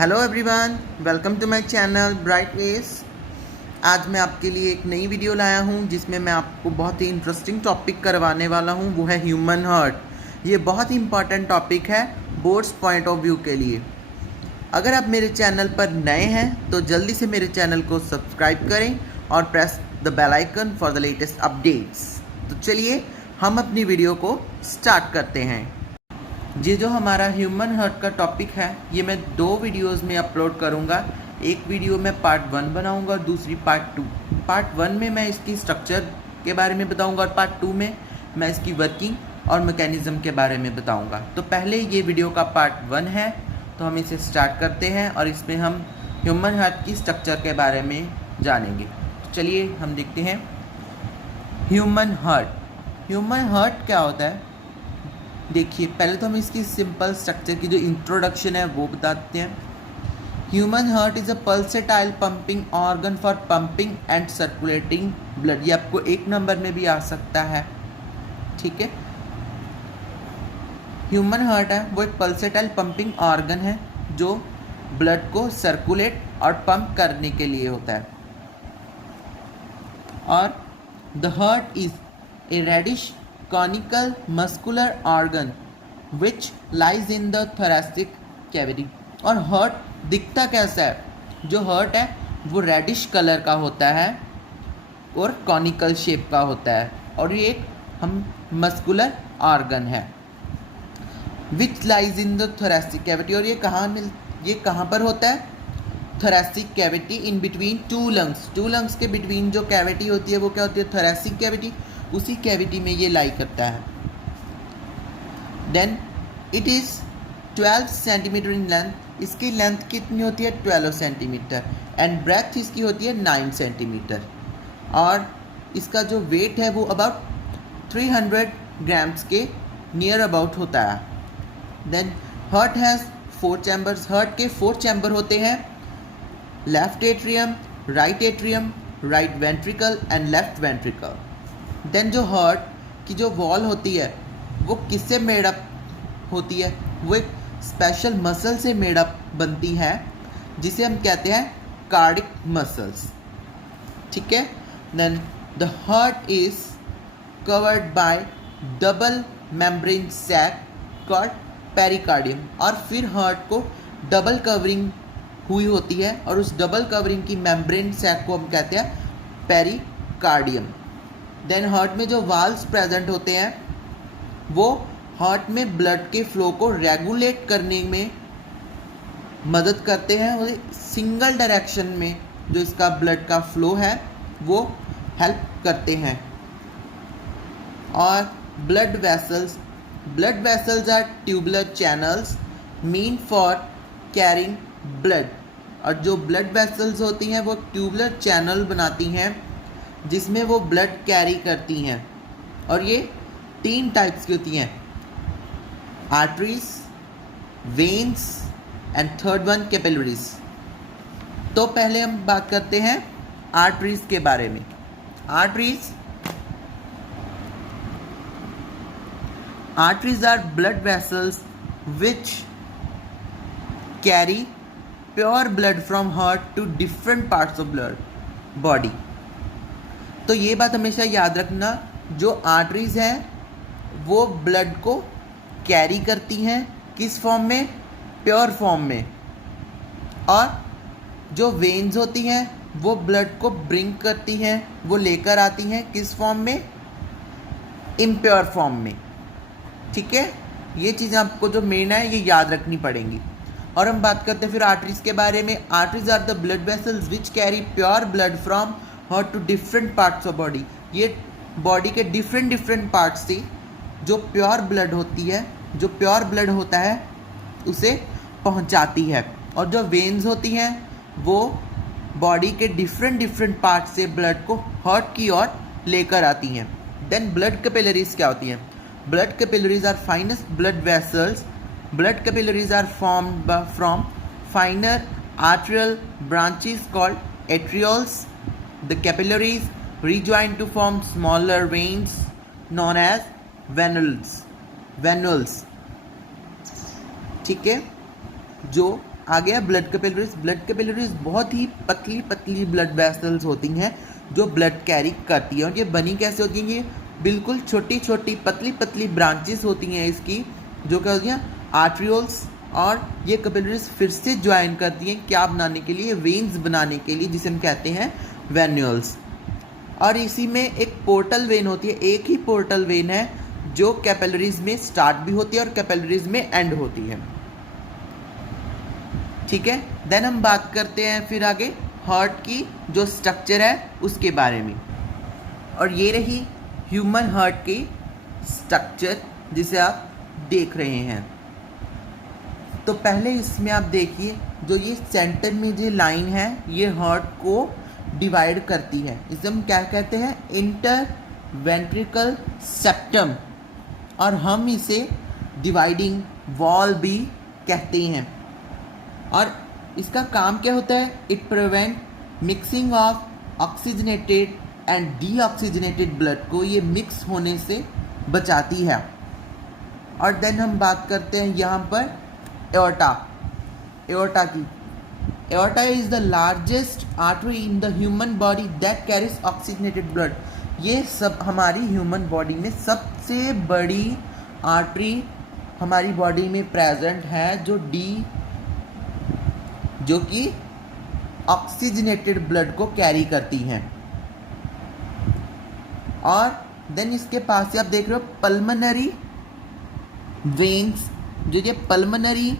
Hello everyone, welcome to my channel bright wedge. आज मैं आपके लिए एक नई वीडियो लाया हूं जिसमें मैं आपको बहुत ही इंटरेस्टिंग टॉपिक करवाने वाला हूं। वो है ह्यूमन हार्ट। ये बहुत ही इंपॉर्टेंट टॉपिक है बोर्ड्स पॉइंट ऑफ व्यू के लिए। अगर आप मेरे चैनल पर नए हैं तो जल्दी से मेरे चैनल को सब्सक्राइब करें और press the bell icon for the latest updates. तो चलिए हम अपनी वीडियो को स्टार्ट करते हैं। ये जो हमारा ह्यूमन हार्ट का टॉपिक है ये मैं 2 वीडियोस में अपलोड करूँगा। एक वीडियो में पार्ट 1 बनाऊँगा और दूसरी पार्ट 2। पार्ट 1 में मैं इसकी स्ट्रक्चर के बारे में बताऊँगा और पार्ट 2 में मैं इसकी वर्किंग और मैकेनिज़्म के बारे में बताऊँगा। तो पहले ये वीडियो का पार्ट 1 है तो हम इसे स्टार्ट करते हैं और इसमें हम ह्यूमन हार्ट की स्ट्रक्चर के बारे में जानेंगे। तो चलिए हम देखते हैं ह्यूमन हार्ट। ह्यूमन हार्ट क्या होता है, देखिए पहले तो हम इसकी सिंपल स्ट्रक्चर की जो इंट्रोडक्शन है वो बताते हैं। Human heart is a pulsatile pumping organ for pumping and circulating blood. ये आपको 1 नंबर में भी आ सकता है, ठीक है। ह्यूमन हार्ट है वो एक पल्सेटाइल पंपिंग ऑर्गन है जो ब्लड को सर्कुलेट और पंप करने के लिए होता है। और the heart is a reddish conical muscular organ which lies in the thoracic cavity। और हार्ट दिखता कैसा है, जो हार्ट है वो रेडिश कलर का होता है और कॉनिकल शेप का होता है और ये एक हम मस्कुलर ऑर्गन है which lies in the thoracic cavity। और ये कहाँ पर होता है, thoracic cavity in between 2 lungs। 2 lungs के बिटवीन जो कैविटी होती है वो क्या होती है, thoracic cavity। उसी कैविटी में ये लाई करता है। Then it is 12 centimetre in length. इसकी लेंथ कितनी होती है, 12 सेंटीमीटर। एंड ब्रेथ इसकी होती है 9 सेंटीमीटर। और इसका जो वेट है वो अबाउट 300 ग्राम्स के नियर अबाउट होता है। Then heart has 4 chambers. Heart के 4 चैम्बर होते हैं, left atrium, right ventricle and left ventricle. Then जो हार्ट की जो वॉल होती है वो किससे मेडअप होती है, वो एक स्पेशल मसल से मेडअप बनती है जिसे हम कहते हैं कार्डिक मसल्स, ठीक है। Then the heart is covered by double membrane sac called pericardium. और फिर हार्ट को डबल कवरिंग हुई होती है और उस डबल कवरिंग की मेम्ब्रेन सैक को हम कहते हैं पेरिकार्डियम। देन हार्ट में जो वाल्व्स प्रेजेंट होते हैं वो हार्ट में ब्लड के फ्लो को रेगुलेट करने में मदद करते हैं और सिंगल डायरेक्शन में जो इसका ब्लड का फ्लो है वो हेल्प करते हैं। और blood vessels are tubular channels mean for carrying blood. और जो ब्लड वेसल्स होती हैं वो ट्यूबुलर चैनल बनाती हैं जिसमें वो ब्लड कैरी करती हैं। और ये 3 टाइप्स की होती हैं, arteries, veins and third one capillaries. तो पहले हम बात करते हैं आर्टरीज के बारे में। Arteries are blood vessels which carry pure blood from heart to different parts of blood body. तो ये बात हमेशा याद रखना, जो आर्टरीज हैं वो ब्लड को कैरी करती हैं किस फॉर्म में, प्योर फॉर्म में। और जो वेन्स होती हैं वो ब्लड को ब्रिंग करती हैं, वो लेकर आती हैं किस फॉर्म में, इम्प्योर फॉर्म में, ठीक है। ये चीज़ें आपको जो मेन है ये याद रखनी पड़ेंगी। और हम बात करते हैं फिर आर्टरीज के बारे में। Arteries are the blood vessels which carry pure blood from heart to different parts of body. ये बॉडी के डिफरेंट पार्ट्स से जो प्योर ब्लड होती है, जो प्योर ब्लड होता है उसे पहुंचाती है। और जो वेन्स होती हैं वो बॉडी के डिफरेंट पार्ट्स से ब्लड को हार्ट की ओर लेकर आती हैं। देन ब्लड कैपिलरीज क्या होती हैं, blood capillaries are finest blood vessels. Blood capillaries are formed from finer arterial branches called arterioles. The capillaries rejoin to form smaller veins known as venules, ठीक है। जो आ गया ब्लड कैपिलरीज। ब्लड कैपिलरीज बहुत ही पतली पतली ब्लड वेसल्स होती हैं जो ब्लड कैरी करती है, और ये बनी कैसे होती हैं, ये बिल्कुल छोटी छोटी पतली पतली ब्रांचेस होती हैं इसकी, जो क्या होती हैं, आर्ट्रियोल्स। और ये कैपिलरीज फिर से ज्वाइन करती हैं क्या बनाने के लिए, वेन्स बनाने के लिए, जिसे हम कहते हैं वेन्यूल्स। और इसी में एक पोर्टल वेन होती है, एक ही पोर्टल वेन है जो कैपिलरीज में स्टार्ट भी होती है और कैपिलरीज में एंड होती है। ठीक है, देन हम बात करते हैं फिर आगे हार्ट की जो स्ट्रक्चर है उसके बारे में। और ये रही ह्यूमन हार्ट की स्ट्रक्चर जिसे आप देख रहे हैं। तो पहले इसमें आप देखिए, जो ये सेंटर में जो लाइन है ये हार्ट को डिवाइड करती है, इसे हम क्या कहते हैं, इंटर वेंट्रिकल सेप्टम, और हम इसे डिवाइडिंग वॉल भी कहते हैं। और इसका काम क्या होता है, it prevent mixing of oxygenated and deoxygenated blood को ये मिक्स होने से बचाती है। और देन हम बात करते हैं यहाँ पर एओर्टा की। Aorta is the largest artery in the human body that carries oxygenated blood. ये सब हमारी ह्यूमन बॉडी में सबसे बड़ी आर्टरी हमारी बॉडी में प्रेजेंट है जो कि ऑक्सीजनेटेड ब्लड को कैरी करती हैं। और देन इसके पास से आप देख रहे हो पल्मोनरी वेन्स। जो ये पल्मोनरी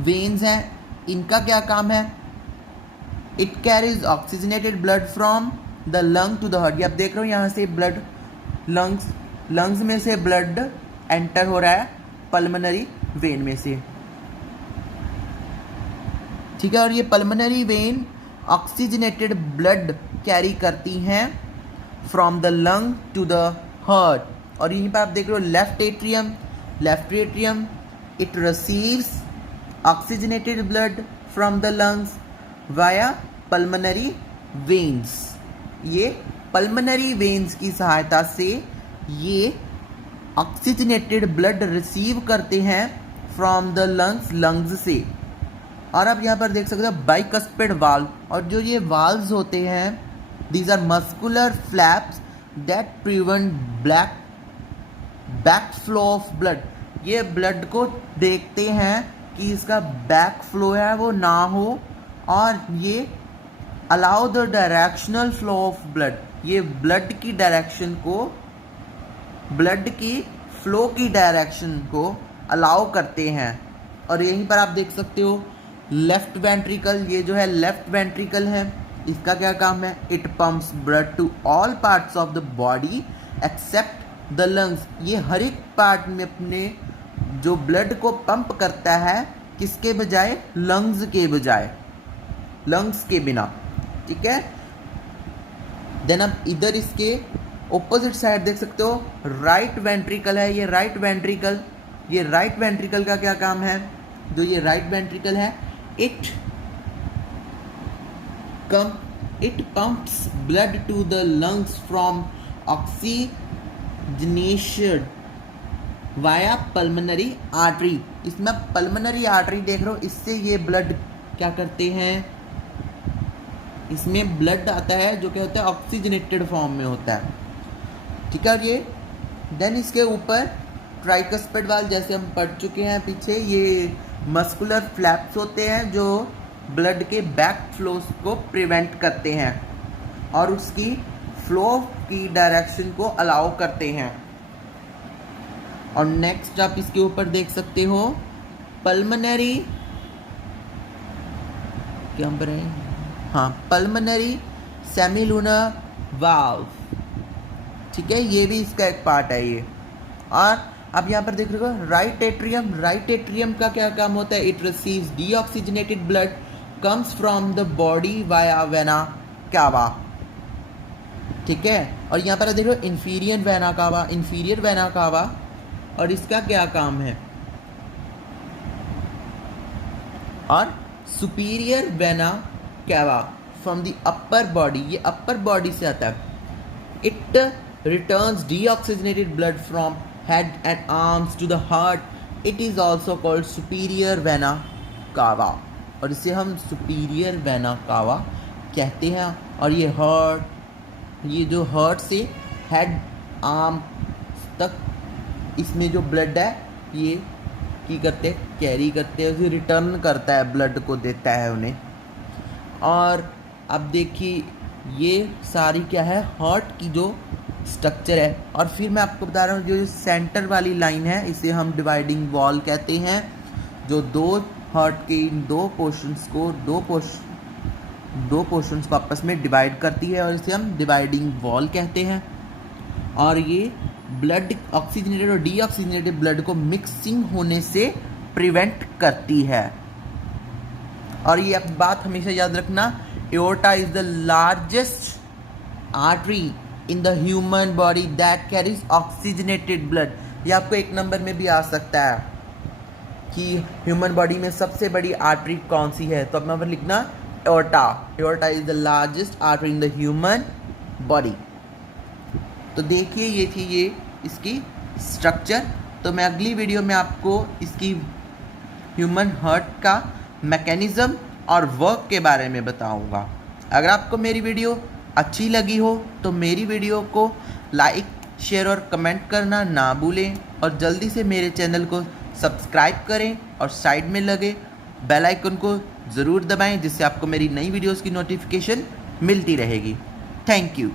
वेन्स हैं इनका क्या काम है, it carries oxygenated blood from the lung to the heart. ये आप देख रहे हो यहाँ से ब्लड लंग्स में से ब्लड एंटर हो रहा है पल्मोनरी वेन में से। ठीक है, और ये pulmonary vein oxygenated blood carry करती हैं from the lung to the heart. और यहीं पर आप देख रहे हो left atrium it receives oxygenated blood from the lungs via pulmonary veins. ये पल्मोनरी वेन्स की सहायता से ये ऑक्सीजनेटेड ब्लड रिसीव करते हैं फ्रॉम द लंग्स से। और आप यहाँ पर देख सकते हो बाइकस्पिड वाल्व, और जो ये वाल्व्स होते हैं these are muscular flaps that prevent back flow of blood. ये ब्लड को देखते हैं कि इसका बैक फ्लो है वो ना हो, और ये allow the directional flow of blood. ये ब्लड की डायरेक्शन को, ब्लड की फ्लो की डायरेक्शन को अलाउ करते हैं। और यहीं पर आप देख सकते हो लेफ्ट वेंट्रिकल, ये जो है लेफ्ट वेंट्रिकल है, इसका क्या काम है, it pumps blood to all parts of the body except the lungs. ये हर एक पार्ट में अपने जो ब्लड को पंप करता है किसके बजाय, लंग्स के बजाय, लंग्स के बिना। ठीक है, देन आप इधर इसके ऑपोजिट साइड देख सकते हो राइट वेंट्रिकल है। ये राइट वेंट्रिकल का क्या काम है, जो ये राइट वेंट्रिकल है it pumps blood to the lungs from oxygenation via pulmonary artery. इसमें पल्मोनरी आर्टरी देख रहे हो, इससे ये ब्लड क्या करते हैं, इसमें ब्लड आता है जो क्या होता है ऑक्सीजनेटेड फॉर्म में होता है। ठीक है, और ये देन इसके ऊपर ट्राइकस्पिड वाल्व जैसे हम पढ़ चुके हैं पीछे, ये मस्कुलर फ्लैप्स होते हैं जो ब्लड के बैक फ्लो को प्रिवेंट करते हैं और उसकी फ्लो की डायरेक्शन को अलाउ करते हैं। और नेक्स्ट आप इसके ऊपर देख सकते हो पल्मोनरी, क्या पर है, हाँ, पल्मोनरी सेमिलुनर वाल्व। ठीक है, ये भी इसका एक पार्ट है ये। और अब यहाँ पर देख रहे हो राइट एट्रियम का क्या काम होता है, it receives deoxygenated blood comes from the body via vena cava. ठीक है, और यहाँ पर देख रहे हो इंफीरियर वेना कावा, और इसका क्या काम है, और superior vena cava from the upper body, ये अपर बॉडी से आता है। It returns deoxygenated blood from head and arms to the heart. It is also called superior vena cava. और इसे हम सुपीरियर वेना कावा कहते हैं। और ये जो हार्ट से हेड आर्म तक इसमें जो ब्लड है ये कैरी करते हैं, उसे रिटर्न करता है, ब्लड को देता है उन्हें। और अब देखिए ये सारी क्या है, हार्ट की जो स्ट्रक्चर है। और फिर मैं आपको बता रहा हूँ जो सेंटर वाली लाइन है इसे हम डिवाइडिंग वॉल कहते हैं, जो हार्ट के इन दो पोर्शंस को आपस में डिवाइड करती है और इसे हम डिवाइडिंग वॉल कहते हैं। और ये ब्लड ऑक्सीजनेटेड और डीऑक्सीजनेटेड ब्लड को मिक्सिंग होने से प्रिवेंट करती है। और ये अब बात हमेशा याद रखना, aorta is the largest artery in the human body that carries oxygenated blood. ये आपको एक नंबर में भी आ सकता है कि ह्यूमन बॉडी में सबसे बड़ी आर्टरी कौन सी है, तो अब यहाँ पर लिखना aorta is the largest artery in the human body. तो देखिए ये थी इसकी स्ट्रक्चर। तो मैं अगली वीडियो में आपको इसकी ह्यूमन हार्ट का मैकेनिज्म और वर्क के बारे में बताऊंगा। अगर आपको मेरी वीडियो अच्छी लगी हो तो मेरी वीडियो को लाइक, शेयर और कमेंट करना ना भूलें और जल्दी से मेरे चैनल को सब्सक्राइब करें और साइड में लगे बेल आइकन को ज़रूर दबाएं, जिससे आपको मेरी नई वीडियोस की नोटिफिकेशन मिलती रहेगी। Thank you.